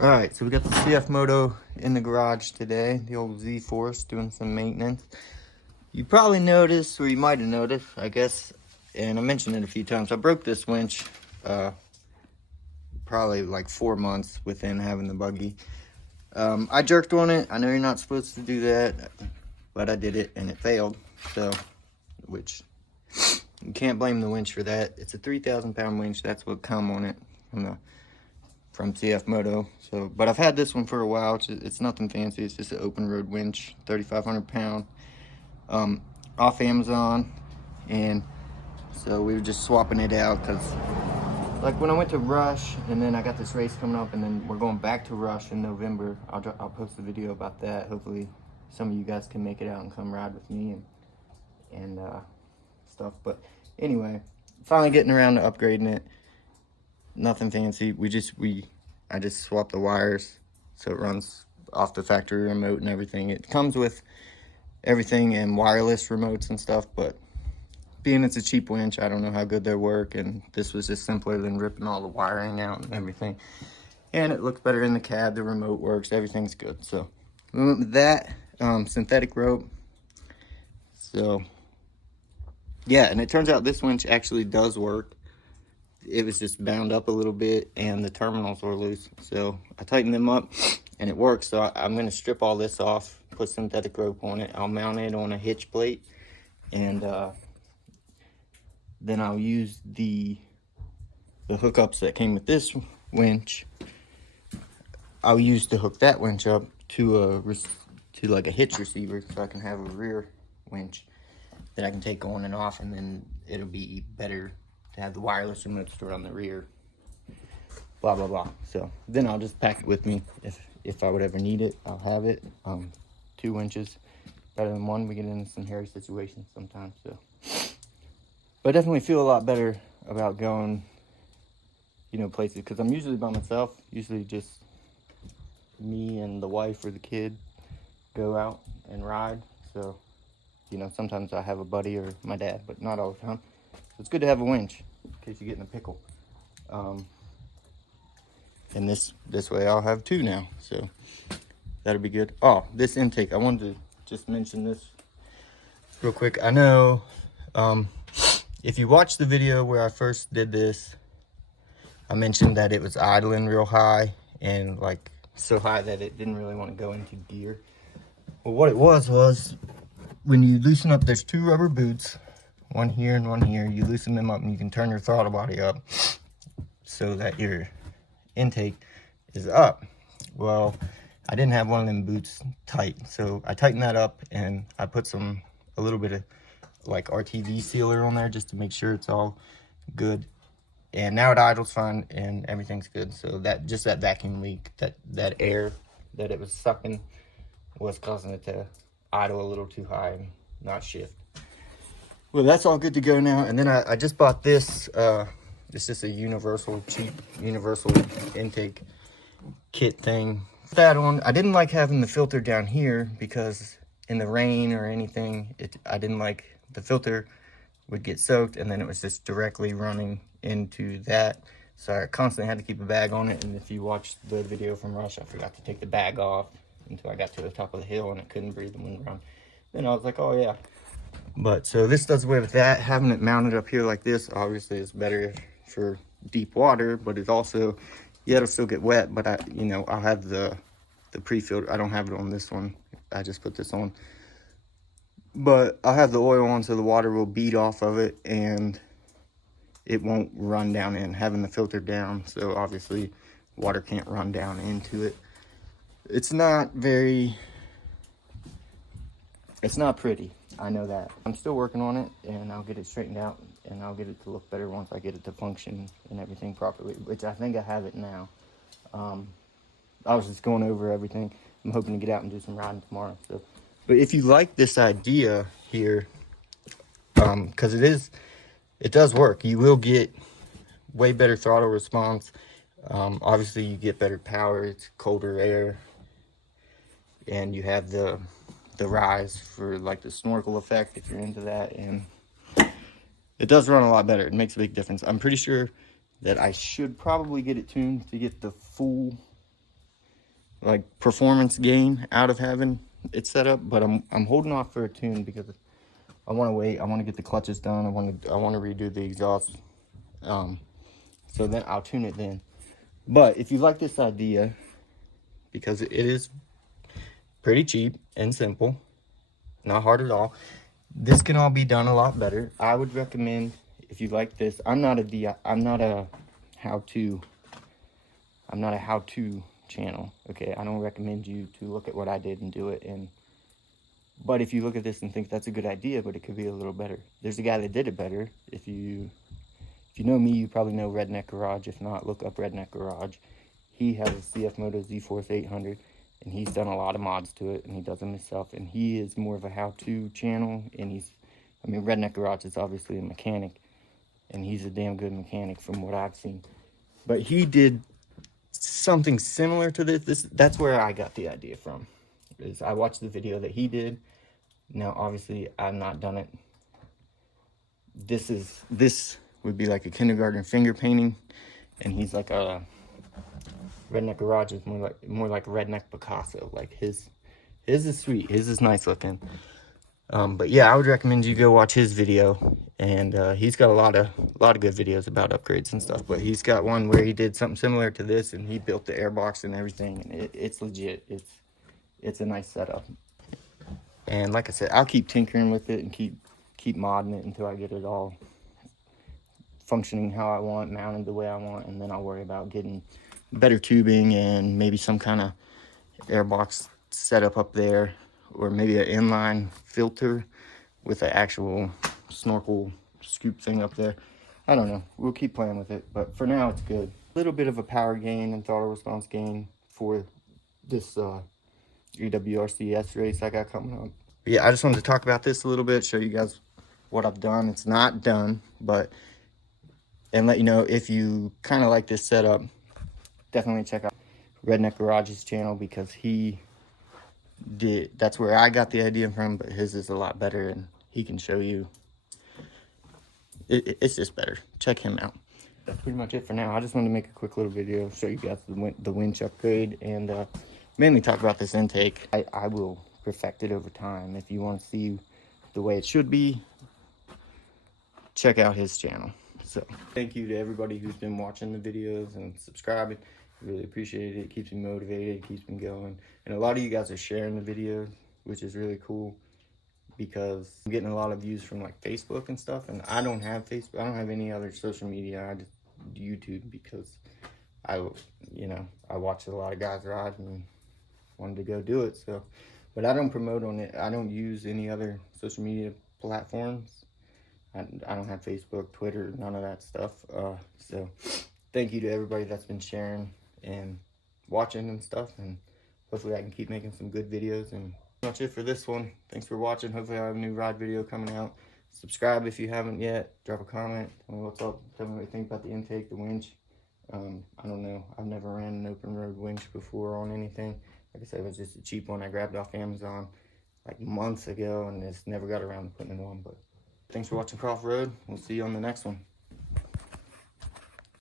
Alright, so we got the CF Moto in the garage today, the old ZFORCE, doing some maintenance. You probably noticed, or you might have noticed, I guess, and I mentioned it a few times, I broke this winch probably like 4 months within having the buggy. I jerked on it. I know you're not supposed to do that, but I did it and it failed. So, which, you can't blame the winch for that. It's a 3,000 pound winch. That's what come on it from CF Moto. So, but I've had this one for a while. It's nothing fancy. It's just an open road winch, 3,500 pound, off Amazon. And so we were just swapping it out because, like, when I went to Rush, and then I got this race coming up, and then we're going back to Rush in November. I'll post a video about that. Hopefully some of you guys can make it out and come ride with me and stuff. But anyway, finally getting around to upgrading it. Nothing fancy. I just swapped the wires so it runs off the factory remote and everything. It comes with everything and wireless remotes and stuff, but being it's a cheap winch, I don't know how good they work, and this was just simpler than ripping all the wiring out and everything. And it looks better in the cab, the remote works, everything's good. So we went with that, synthetic rope. So yeah, and it turns out this winch actually does work. It was just bound up a little bit and the terminals were loose. So I tightened them up and it works. So I'm going to strip all this off, put synthetic rope on it. I'll mount it on a hitch plate, and then I'll use the hookups that came with this winch. I'll use to hook that winch up to like a hitch receiver, so I can have a rear winch that I can take on and off, and then it'll be better to have the wireless remote stored on the rear, blah blah blah. So then I'll just pack it with me if I would ever need it. I'll have it. 2 winches better than one. We get into some hairy situations sometimes. So, but I definitely feel a lot better about going, places, because I'm usually by myself. Usually just me and the wife or the kid go out and ride. So, sometimes I have a buddy or my dad, but not all the time. It's good to have a winch in case you get in a pickle. And this way I'll have 2 now, so that'll be good. Oh, this intake, I wanted to just mention this real quick. I know if you watch the video where I first did this, I mentioned that it was idling real high, and like so high that it didn't really want to go into gear. Well, what it was when you loosen up, there's 2 rubber boots, one here and one here. You loosen them up and you can turn your throttle body up so that your intake is up. Well, I didn't have one of them boots tight, so I tightened that up and I put a little bit of like RTV sealer on there just to make sure it's all good. And now it idles fine and everything's good. So that vacuum leak, that air that it was sucking was causing it to idle a little too high and not shift. Well, that's all good to go now. And then I just bought this. It's just a cheap universal intake kit thing. That on, I didn't like having the filter down here because in the rain or anything, I didn't like the filter would get soaked, and then it was just directly running into that. So I constantly had to keep a bag on it. And if you watched the video from Rush, I forgot to take the bag off until I got to the top of the hill and I couldn't breathe the wind around. Then I was like, oh yeah. But so this does away with that. Having it mounted up here like this obviously is better for deep water, but it also, yeah, it'll still get wet, but I'll have the pre-filter. I don't have it on this one. I just put this on. But I'll have the oil on so the water will bead off of it and it won't run down in. Having the filter down, so obviously water can't run down into it. It's not pretty. I know that. I'm still working on it, and I'll get it straightened out, and I'll get it to look better once I get it to function and everything properly, which I think I have it now. I was just going over everything. I'm hoping to get out and do some riding tomorrow. So, but if you like this idea here, because it does work. You will get way better throttle response. Obviously, you get better power. It's colder air, and you have the rise for like the snorkel effect if you're into that, and it does run a lot better. It makes a big difference. I'm pretty sure that I should probably get it tuned to get the full like performance gain out of having it set up, but I'm holding off for a tune because I want to wait. I want to get the clutches done. I want to redo the exhaust. So then I'll tune it then. But if you like this idea, because it is pretty cheap and simple, not hard at all, this can all be done a lot better. I would recommend, if you like this, I'm not a how-to channel, okay? I don't recommend you to look at what I did and do it. But if you look at this and think that's a good idea, but it could be a little better, there's a guy that did it better. If you know me, you probably know Redneck Garage. If not, look up Redneck Garage. He has a CF Moto ZFORCE 800, and he's done a lot of mods to it, and he does them himself. And he is more of a how-to channel, and Redneck Garage is obviously a mechanic, and he's a damn good mechanic from what I've seen. But he did something similar to this. That's where I got the idea from. Is I watched the video that he did. Now, obviously, I've not done it. This would be like a kindergarten finger painting, and he's like a Redneck Garage is more like Redneck Picasso. Like his is sweet, his is nice looking. But yeah, I would recommend you go watch his video, and he's got a lot of good videos about upgrades and stuff. But he's got one where he did something similar to this, and he built the airbox and everything, and it's legit. It's a nice setup. And like I said, I'll keep tinkering with it and keep modding it until I get it all functioning how I want, mounted the way I want, and then I'll worry about getting better tubing and maybe some kind of airbox setup up there, or maybe an inline filter with an actual snorkel scoop thing up there. I don't know. We'll keep playing with it, but for now it's good. A little bit of a power gain and throttle response gain for this EWRCS race I got coming up. But yeah, I just wanted to talk about this a little bit, show you guys what I've done. It's not done, and let you know if you kind of like this setup, definitely check out Redneck Garage's channel, because that's where I got the idea from, but his is a lot better, and he can show you. It's just better. Check him out. That's pretty much it for now. I just wanted to make a quick little video, show you guys the winch upgrade, and mainly talk about this intake. I will perfect it over time. If you want to see the way it should be, check out his channel. So thank you to everybody who's been watching the videos and subscribing. Really appreciate it. It keeps me motivated, it keeps me going. And a lot of you guys are sharing the videos, which is really cool, because I'm getting a lot of views from like Facebook and stuff, and I don't have Facebook. I don't have any other social media. I just YouTube, because I watched a lot of guys ride and wanted to go do it. So, but I don't promote on it. I don't use any other social media platforms. I don't have Facebook, Twitter, none of that stuff. So thank you to everybody that's been sharing and watching and stuff, and hopefully I can keep making some good videos. And that's it for this one. Thanks for watching. Hopefully I have a new ride video coming out. Subscribe if you haven't yet. Drop a comment. Tell me what's up. Tell me what you think about the intake, the winch. I don't know. I've never ran an open road winch before on anything. Like I said, it was just a cheap one I grabbed off Amazon like months ago, and just never got around to putting it on. But thanks for watching Croft Road. We'll see you on the next one.